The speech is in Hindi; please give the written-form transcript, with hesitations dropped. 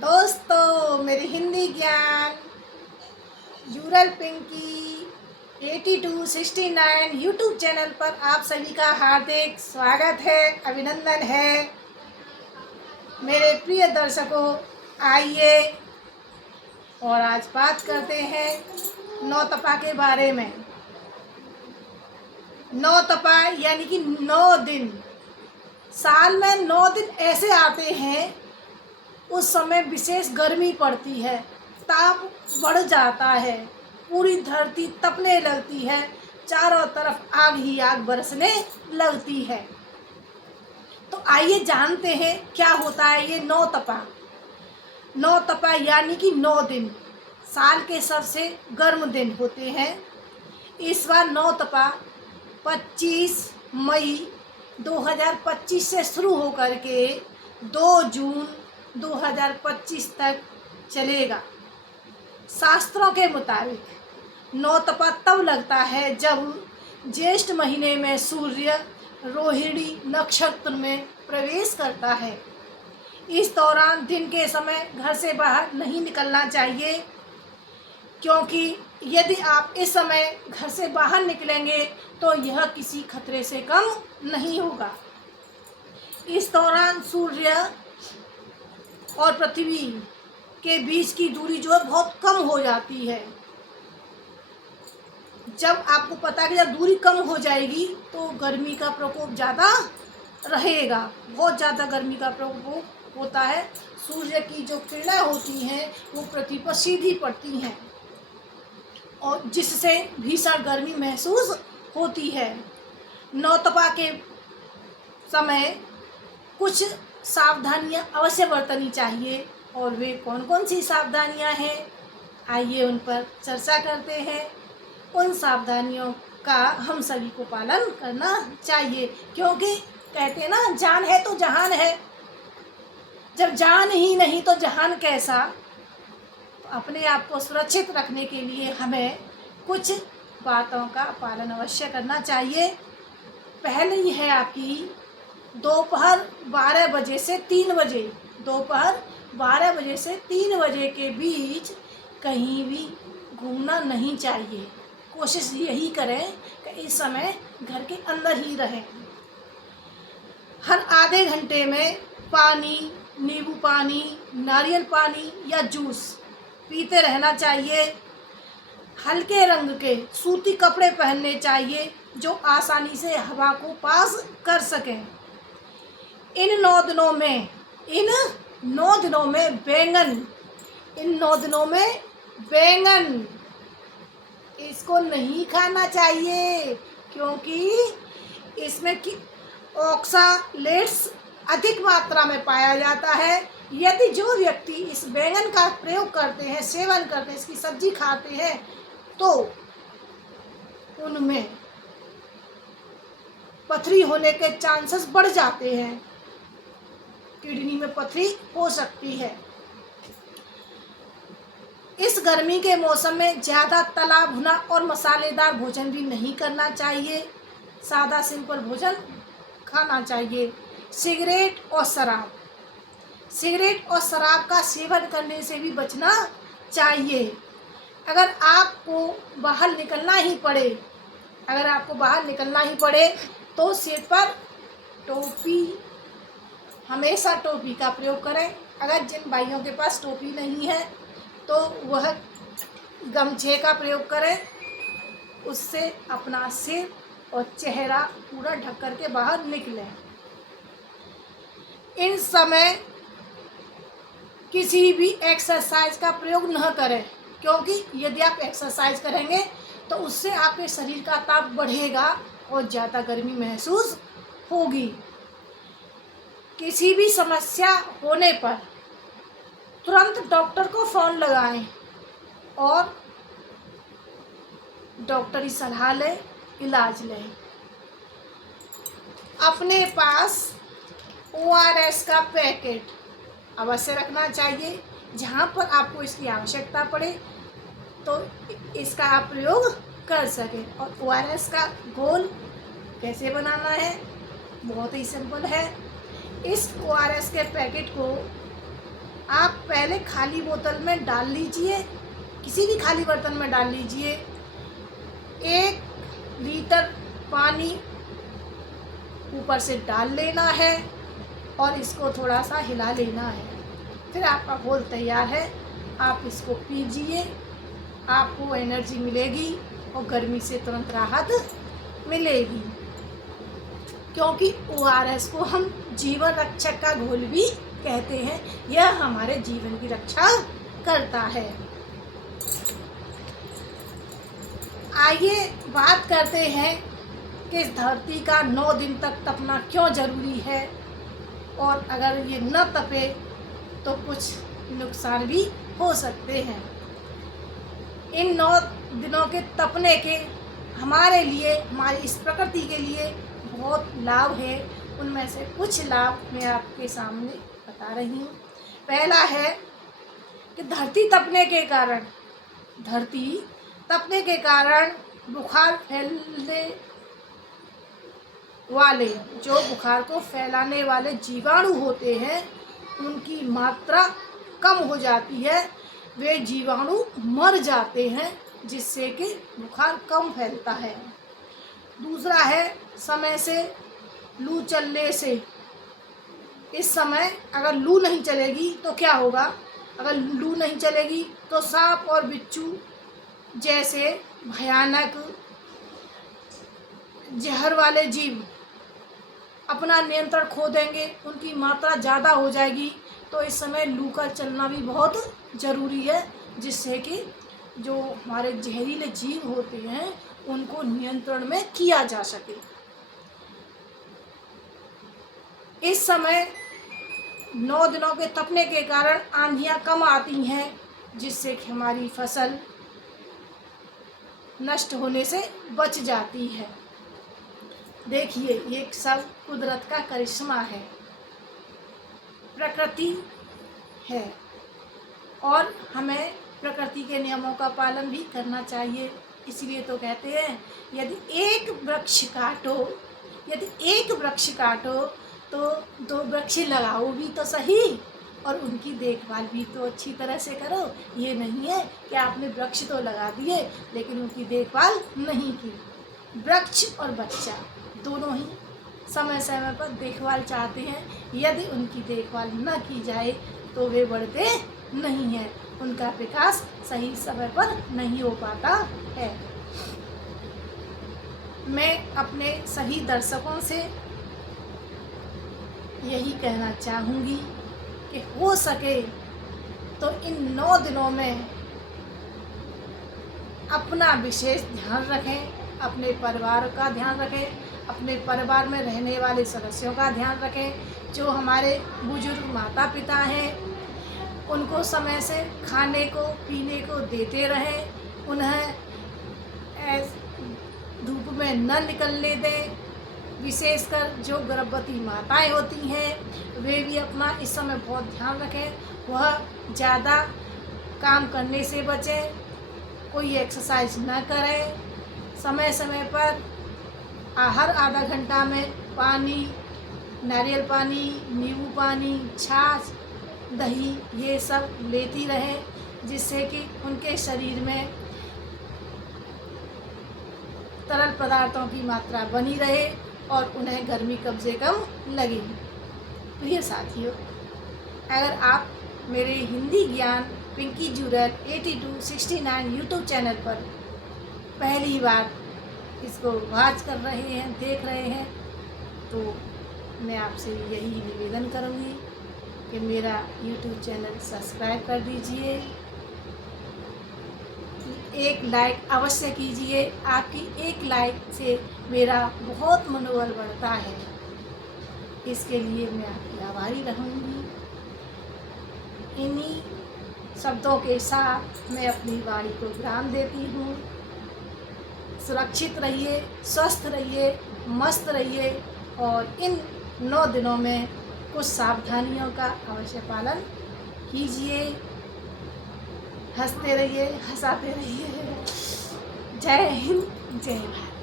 दोस्तों, मेरी हिंदी ज्ञान यूरल पिंकी 8269 यूट्यूब चैनल पर आप सभी का हार्दिक स्वागत है, अभिनंदन है। मेरे प्रिय दर्शकों, आइए और आज बात करते हैं नौतपा के बारे में। नौतपा यानी कि 9 दिन। साल में 9 दिन ऐसे आते हैं, उस समय विशेष गर्मी पड़ती है, ताप बढ़ जाता है, पूरी धरती तपने लगती है, चारों तरफ आग ही आग बरसने लगती है। तो आइए जानते हैं क्या होता है ये नौतपा। नौतपा यानी कि 9 दिन साल के सबसे गर्म दिन होते हैं। इस बार नौतपा 25 मई 2025 से शुरू होकर के 2 जून 2025 तक चलेगा। शास्त्रों के मुताबिक नौतपा तब लगता है जब ज्येष्ठ महीने में सूर्य रोहिणी नक्षत्र में प्रवेश करता है। इस दौरान दिन के समय घर से बाहर नहीं निकलना चाहिए, क्योंकि यदि आप इस समय घर से बाहर निकलेंगे तो यह किसी खतरे से कम नहीं होगा। इस दौरान सूर्य और पृथ्वी के बीच की दूरी जो है बहुत कम हो जाती है। जब आपको पता है कि जब दूरी कम हो जाएगी तो गर्मी का प्रकोप ज़्यादा रहेगा, बहुत ज़्यादा गर्मी का प्रकोप होता है। सूर्य की जो किरणें होती हैं वो पृथ्वी पर सीधी पड़ती हैं और जिससे भीषण गर्मी महसूस होती है। नौतपा के समय कुछ सावधानियां अवश्य बरतनी चाहिए, और वे कौन कौन सी सावधानियां हैं, आइए उन पर चर्चा करते हैं। उन सावधानियों का हम सभी को पालन करना चाहिए, क्योंकि कहते हैं ना, जान है तो जहान है। जब जान ही नहीं तो जहान कैसा। तो अपने आप को सुरक्षित रखने के लिए हमें कुछ बातों का पालन अवश्य करना चाहिए। पहले ही है आपकी दोपहर 12 बजे से 3 बजे, दोपहर 12 बजे से 3 बजे के बीच कहीं भी घूमना नहीं चाहिए। कोशिश यही करें कि इस समय घर के अंदर ही रहें। हर आधे घंटे में पानी, नींबू पानी, नारियल पानी या जूस पीते रहना चाहिए। हल्के रंग के सूती कपड़े पहनने चाहिए जो आसानी से हवा को पास कर सकें। इन 9 दिनों में बैंगन इसको नहीं खाना चाहिए, क्योंकि इसमें कि ऑक्सालेट्स अधिक मात्रा में पाया जाता है। यदि जो व्यक्ति इस बैंगन का प्रयोग करते हैं, सेवन करते हैं, इसकी सब्जी खाते हैं, तो उनमें पथरी होने के चांसेस बढ़ जाते हैं, किडनी में पथरी हो सकती है। इस गर्मी के मौसम में ज़्यादा तला भुना और मसालेदार भोजन भी नहीं करना चाहिए, सादा सिंपल भोजन खाना चाहिए। सिगरेट और शराब का सेवन करने से भी बचना चाहिए। अगर आपको बाहर निकलना ही पड़े तो सिर पर टोपी, हमेशा टोपी का प्रयोग करें। अगर जिन भाइयों के पास टोपी नहीं है तो वह गमछे का प्रयोग करें, उससे अपना सिर और चेहरा पूरा ढक कर के बाहर निकलें। इन समय किसी भी एक्सरसाइज का प्रयोग न करें, क्योंकि यदि आप एक्सरसाइज करेंगे तो उससे आपके शरीर का ताप बढ़ेगा और ज़्यादा गर्मी महसूस होगी। किसी भी समस्या होने पर तुरंत डॉक्टर को फ़ोन लगाएं और डॉक्टरी सलाह लें, इलाज लें। अपने पास ORS का पैकेट अवश्य रखना चाहिए। जहाँ पर आपको इसकी आवश्यकता पड़े तो इसका आप प्रयोग कर सकें। और ORS का घोल कैसे बनाना है, बहुत ही सिंपल है। इस ORS के पैकेट को आप पहले पहले खाली बोतल में डाल लीजिए, किसी भी खाली बर्तन में डाल लीजिए। 1 लीटर पानी ऊपर से डाल लेना है और इसको थोड़ा सा हिला लेना है। फिर आपका घोल तैयार है, आप इसको पीजिए, आपको एनर्जी मिलेगी और गर्मी से तुरंत राहत मिलेगी। क्योंकि ORS को हम जीवन रक्षक का घोल भी कहते हैं, यह हमारे जीवन की रक्षा करता है। आइए बात करते हैं कि इस धरती का 9 दिन तक तपना क्यों ज़रूरी है, और अगर ये न तपे तो कुछ नुकसान भी हो सकते हैं। इन 9 दिनों के तपने के हमारे लिए, हमारी इस प्रकृति के लिए बहुत लाभ है। उनमें से कुछ लाभ मैं आपके सामने बता रही हूँ। पहला है कि धरती तपने के कारण बुखार फैलने वाले, जो बुखार को फैलाने वाले जीवाणु होते हैं, उनकी मात्रा कम हो जाती है, वे जीवाणु मर जाते हैं, जिससे कि बुखार कम फैलता है। दूसरा है समय से लू चलने से। इस समय अगर लू नहीं चलेगी तो क्या होगा? अगर लू नहीं चलेगी तो सांप और बिच्छू जैसे भयानक जहर वाले जीव अपना नियंत्रण खो देंगे, उनकी मात्रा ज़्यादा हो जाएगी। तो इस समय लू का चलना भी बहुत ज़रूरी है, जिससे कि जो हमारे जहरीले जीव होते हैं उनको नियंत्रण में किया जा सके। इस समय 9 दिनों के तपने के कारण आंधियाँ कम आती हैं, जिससे कि हमारी फसल नष्ट होने से बच जाती है। देखिए, ये सब कुदरत का करिश्मा है, प्रकृति है, और हमें प्रकृति के नियमों का पालन भी करना चाहिए। इसलिए तो कहते हैं, यदि एक वृक्ष काटो तो 2 वृक्ष लगाओ भी तो सही, और उनकी देखभाल भी तो अच्छी तरह से करो। ये नहीं है कि आपने वृक्ष तो लगा दिए लेकिन उनकी देखभाल नहीं की। वृक्ष और बच्चा दोनों ही समय समय पर देखभाल चाहते हैं, यदि उनकी देखभाल न की जाए तो वे बढ़ते नहीं हैं, उनका विकास सही समय पर नहीं हो पाता है। मैं अपने सभी दर्शकों से यही कहना चाहूँगी कि हो सके तो इन 9 दिनों में अपना विशेष ध्यान रखें, अपने परिवार का ध्यान रखें, अपने परिवार में रहने वाले सदस्यों का ध्यान रखें। जो हमारे बुजुर्ग माता पिता हैं उनको समय से खाने को पीने को देते रहें, उन्हें धूप में न निकलने दें। विशेषकर जो गर्भवती माताएं होती हैं वे भी अपना इस समय बहुत ध्यान रखें, वह ज़्यादा काम करने से बचें, कोई एक्सरसाइज न करें। समय समय पर हर आधा घंटा में पानी, नारियल पानी, नींबू पानी, छाछ, दही ये सब लेती रहें, जिससे कि उनके शरीर में तरल पदार्थों की मात्रा बनी रहे और उन्हें गर्मी कम से कम लगे। प्रिय साथियों, अगर आप मेरे हिंदी ज्ञान पिंकी जूरल 8269 यूट्यूब चैनल पर पहली बार इसको वॉच कर रहे हैं, देख रहे हैं, तो मैं आपसे यही निवेदन करूँगी कि मेरा यूट्यूब चैनल सब्सक्राइब कर दीजिए, एक लाइक अवश्य कीजिए। आपकी एक लाइक से मेरा बहुत मनोबल बढ़ता है, इसके लिए मैं आपकी आभारी रहूँगी। इन्हीं शब्दों के साथ मैं अपनी वाणी को विराम देती हूँ। सुरक्षित रहिए, स्वस्थ रहिए, मस्त रहिए और इन 9 दिनों में कुछ सावधानियों का अवश्य पालन कीजिए। हंसते रहिए, हंसाते रहिए। जय हिंद, जय भारत।